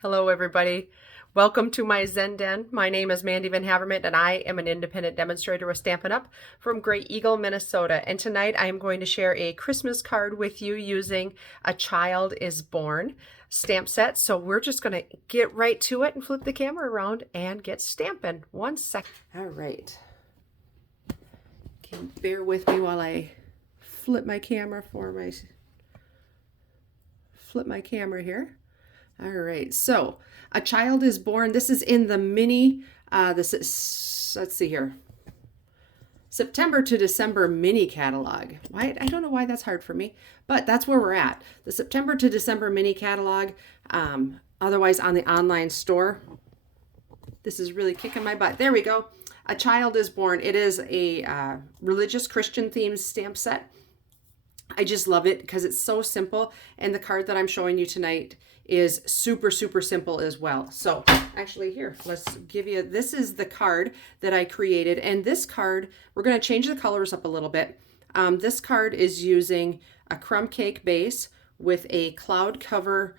Hello, everybody. Welcome to my Zen Den. My name is Mandy Van Havermont, and I am an independent demonstrator with Stampin' Up! From Great Eagle, Minnesota. And tonight I am going to share a Christmas card with you using A Child is Born stamp set. So we're just going to get right to it and flip the camera around and get stamping. 1 second. All right. Okay, bear with me while I flip my camera here. All right, so A Child is Born. This is in the mini, let's see here, September to December mini catalog. Why? I don't know why that's hard for me, but that's where we're at. The September to December mini catalog, otherwise on the online store. This is really kicking my butt. There we go. A Child is Born. It is a religious Christian themed stamp set. I just love it because it's so simple, and the card that I'm showing you tonight is super simple as well. So actually here, let's give you, this is the card that I created, and this card, we're going to change the colors up a little bit. This card is using a crumb cake base with a cloud cover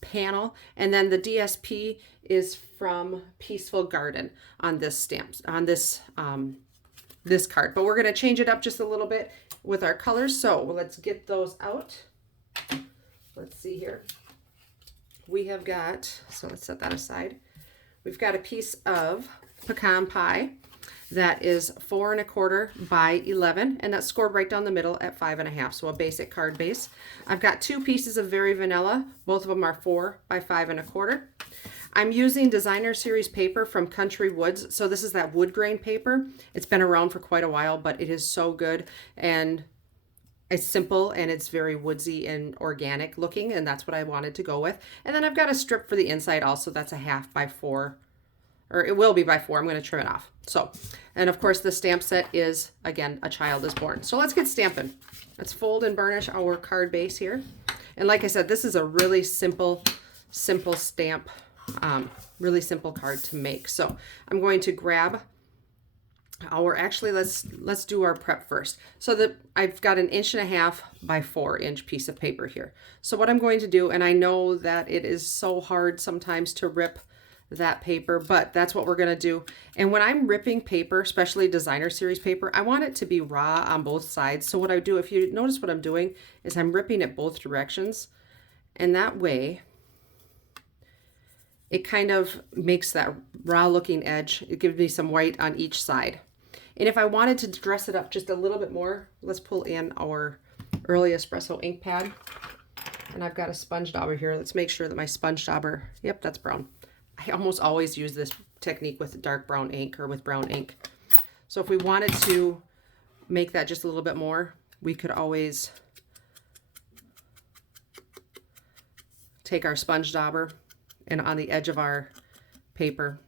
panel, and then the DSP is from Peaceful Garden on this stamps, on this this card. But we're going to change it up just a little bit with our colors. So let's get those out. Let's see here. We have got, so let's set that aside. We've got a piece of pecan pie that is 4 1/4 by 11, and that's scored right down the middle at 5 1/2. So a basic card base. I've got 2 pieces of Very Vanilla. Both of them are 4 by 5 1/4. I'm using designer series paper from Country Woods. So this is that wood grain paper. It's been around for quite a while, but it is so good, and it's simple, and it's very woodsy and organic looking, and that's what I wanted to go with. And then I've got a strip for the inside also. That's a 1/2 by 4, or it will be by 4. I'm going to trim it off. So, and of course the stamp set is, again, A Child is Born. So let's get stamping. Let's fold and burnish our card base here. And like I said, this is a really simple stamp, really simple card to make. So I'm going to grab our, actually let's do our prep first. So that I've got an 1.5 by 4 inch piece of paper here. So what I'm going to do, and I know that it is so hard sometimes to rip that paper, but that's what we're going to do. And when I'm ripping paper, especially designer series paper, I want it to be raw on both sides. So what I do, if you notice what I'm doing, is I'm ripping it both directions, and that way it kind of makes that raw looking edge. It gives me some white on each side. And if I wanted to dress it up just a little bit more, let's pull in our early espresso ink pad. And I've got a sponge dauber here. Let's make sure that my sponge dauber, yep, that's brown. I almost always use this technique with dark brown ink or with brown ink. So if we wanted to make that just a little bit more, we could always take our sponge dauber, and on the edge of our paper,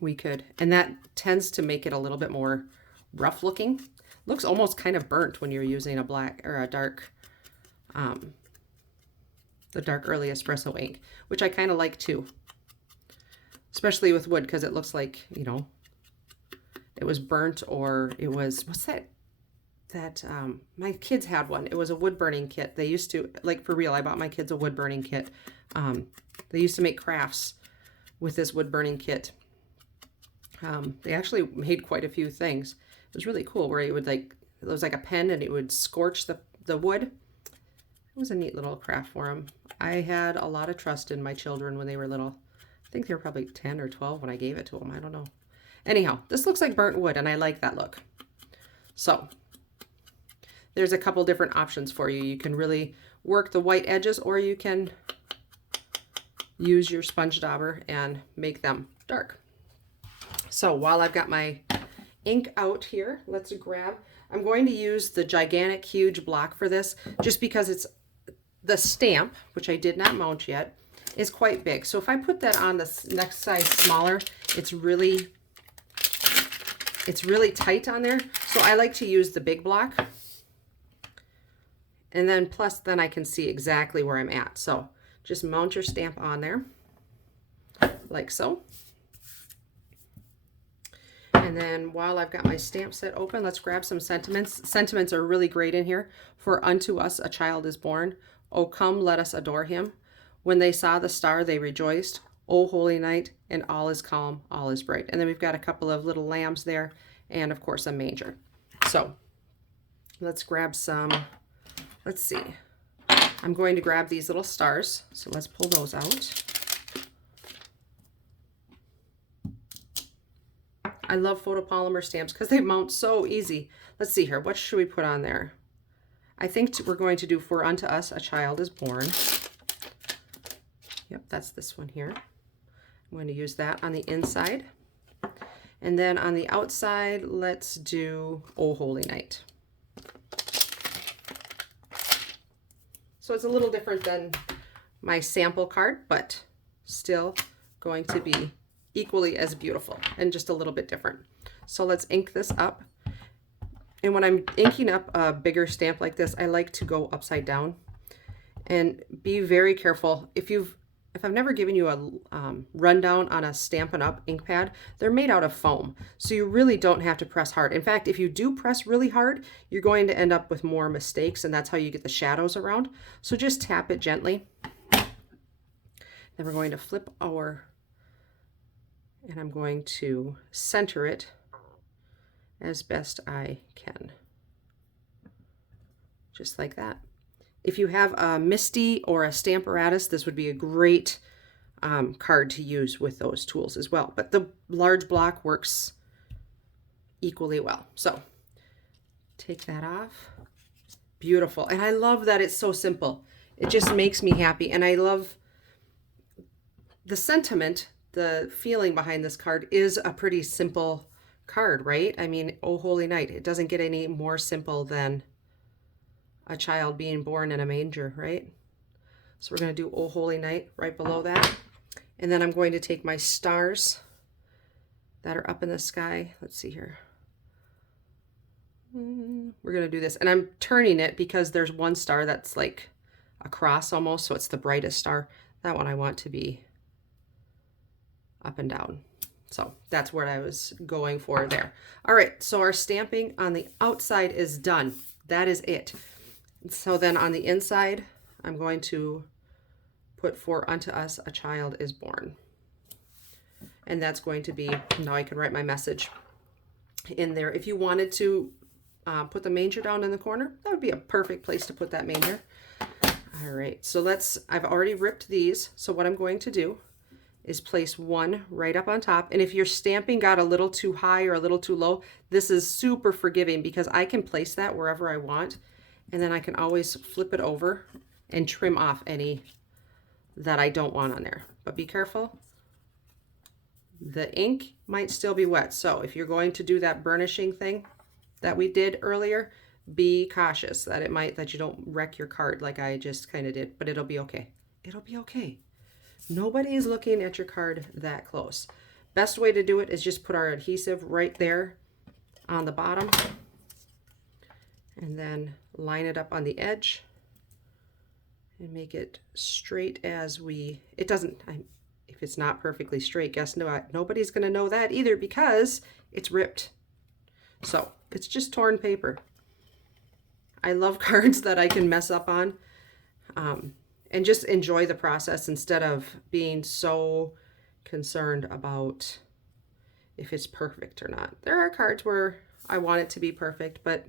we could, and that tends to make it a little bit more rough looking. Looks almost kind of burnt when you're using a black or a dark, the dark early espresso ink, which I kind of like too, especially with wood, because it looks like, you know, it was burnt, or it was, what's that? My kids had one. It was a wood burning kit. They used to, like, for real, I bought my kids a wood burning kit. They used to make crafts with this wood burning kit. They actually made quite a few things. It was really cool, where it would, like, it was like a pen, and it would scorch the wood. It was a neat little craft for them. I had a lot of trust in my children when they were little. I think they were probably 10 or 12 when I gave it to them. I don't know. Anyhow, this looks like burnt wood, and I like that look. So there's a couple different options for you. You can really work the white edges, or you can use your sponge dauber and make them dark. So while I've got my ink out here, let's grab, I'm going to use the gigantic huge block for this, just because it's the stamp, which I did not mount yet, is quite big. So if I put that on the next size smaller, it's really tight on there. So I like to use the big block, and then plus then I can see exactly where I'm at. So just mount your stamp on there like so. And then while I've got my stamp set open, let's grab some sentiments. Sentiments are really great in here. For unto us a child is born. Oh, come, let us adore him. When they saw the star, they rejoiced. O holy night, and all is calm, all is bright. And then we've got a couple of little lambs there, and of course a manger. So let's grab some, let's see. I'm going to grab these little stars. So let's pull those out. I love photopolymer stamps because they mount so easy. Let's see here. What should we put on there? I think we're going to do For Unto Us a Child is Born. Yep, that's this one here. I'm going to use that on the inside. And then on the outside, let's do O Holy Night. So it's a little different than my sample card, but still going to be equally as beautiful and just a little bit different. So let's ink this up. And when I'm inking up a bigger stamp like this, I like to go upside down. And be very careful. If I've never given you a rundown on a Stampin' Up ink pad, they're made out of foam. So you really don't have to press hard. In fact, if you do press really hard, you're going to end up with more mistakes, and that's how you get the shadows around. So just tap it gently. Then we're going to flip our, and I'm going to center it as best I can. Just like that. If you have a Misty or a Stamparatus, this would be a great card to use with those tools as well. But the large block works equally well. So take that off. Beautiful. And I love that it's so simple. It just makes me happy. And I love the sentiment, the feeling behind this card is a pretty simple card, right? I mean, Oh Holy Night. It doesn't get any more simple than a child being born in a manger, right? So we're going to do Oh Holy Night right below that. And then I'm going to take my stars that are up in the sky. Let's see here. We're going to do this. And I'm turning it because there's one star that's like a cross almost, so it's the brightest star. That one I want to be up and down. So that's what I was going for there. All right, so our stamping on the outside is done. That is it. So then on the inside, I'm going to put For Unto Us a Child is Born. And that's going to be, now I can write my message in there. If you wanted to put the manger down in the corner, that would be a perfect place to put that manger. All right, so I've already ripped these. So what I'm going to do is place one right up on top. And if your stamping got a little too high or a little too low, this is super forgiving because I can place that wherever I want. And then I can always flip it over and trim off any that I don't want on there. But be careful. The ink might still be wet. So if you're going to do that burnishing thing that we did earlier, be cautious that you don't wreck your card like I just kind of did, but it'll be okay. It'll be okay. Nobody is looking at your card that close. Best way to do it is just put our adhesive right there on the bottom and then line it up on the edge and make it straight as if it's not perfectly straight, guess what? Nobody's going to know that either because it's ripped. So it's just torn paper. I love cards that I can mess up on and just enjoy the process instead of being so concerned about if it's perfect or not. There are cards where I want it to be perfect, but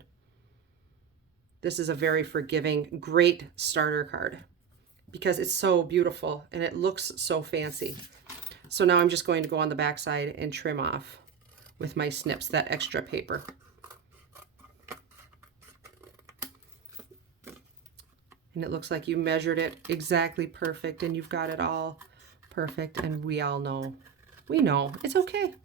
this is a very forgiving, great starter card because it's so beautiful and it looks so fancy. So now I'm just going to go on the back side and trim off with my snips that extra paper. And it looks like you measured it exactly perfect and you've got it all perfect. And we all know, we know it's okay.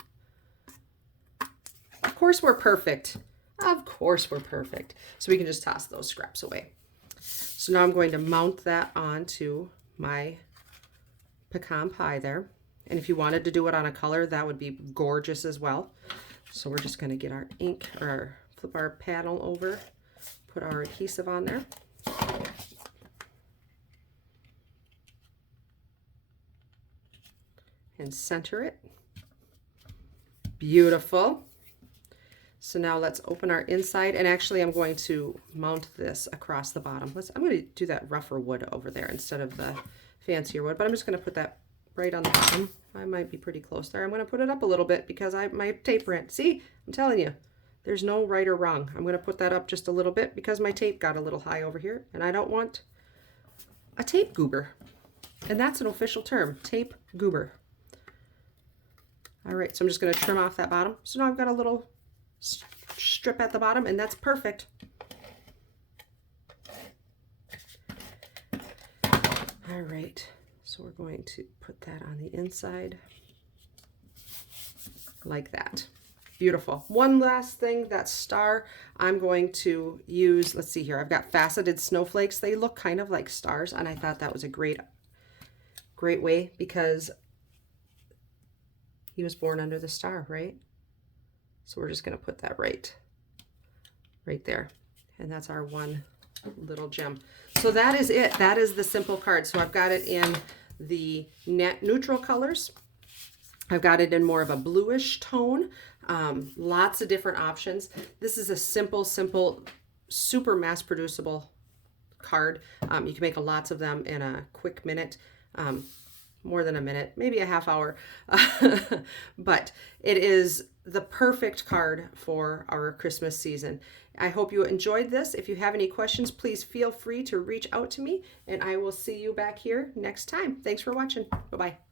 Of course we're perfect. Of course we're perfect. So we can just toss those scraps away. So now I'm going to mount that onto my pecan pie there. And if you wanted to do it on a color, that would be gorgeous as well. So we're just going to get our ink or flip our panel over, put our adhesive on there. And center it. Beautiful. So now let's open our inside, and actually I'm going to mount this across the bottom. I'm going to do that rougher wood over there instead of the fancier wood, but I'm just going to put that right on the bottom. I might be pretty close there. I'm going to put it up a little bit because my tape ran. See, I'm telling you, there's no right or wrong. I'm going to put that up just a little bit because my tape got a little high over here, and I don't want a tape goober. And that's an official term, tape goober. All right, so I'm just going to trim off that bottom. So now I've got a little strip at the bottom, and that's perfect. All right, so we're going to put that on the inside like that. Beautiful. One last thing, that star, I'm going to use, let's see here, I've got faceted snowflakes. They look kind of like stars, and I thought that was a great way because he was born under the star, right? So we're just going to put that right there. And that's our one little gem. So that is it. That is the simple card. So I've got it in the neutral colors. I've got it in more of a bluish tone. Lots of different options. This is a simple, super mass producible card. You can make lots of them in a quick minute. More than a minute, maybe a half hour. But it is the perfect card for our Christmas season. I hope you enjoyed this. If you have any questions, please feel free to reach out to me, and I will see you back here next time. Thanks for watching. Bye-bye.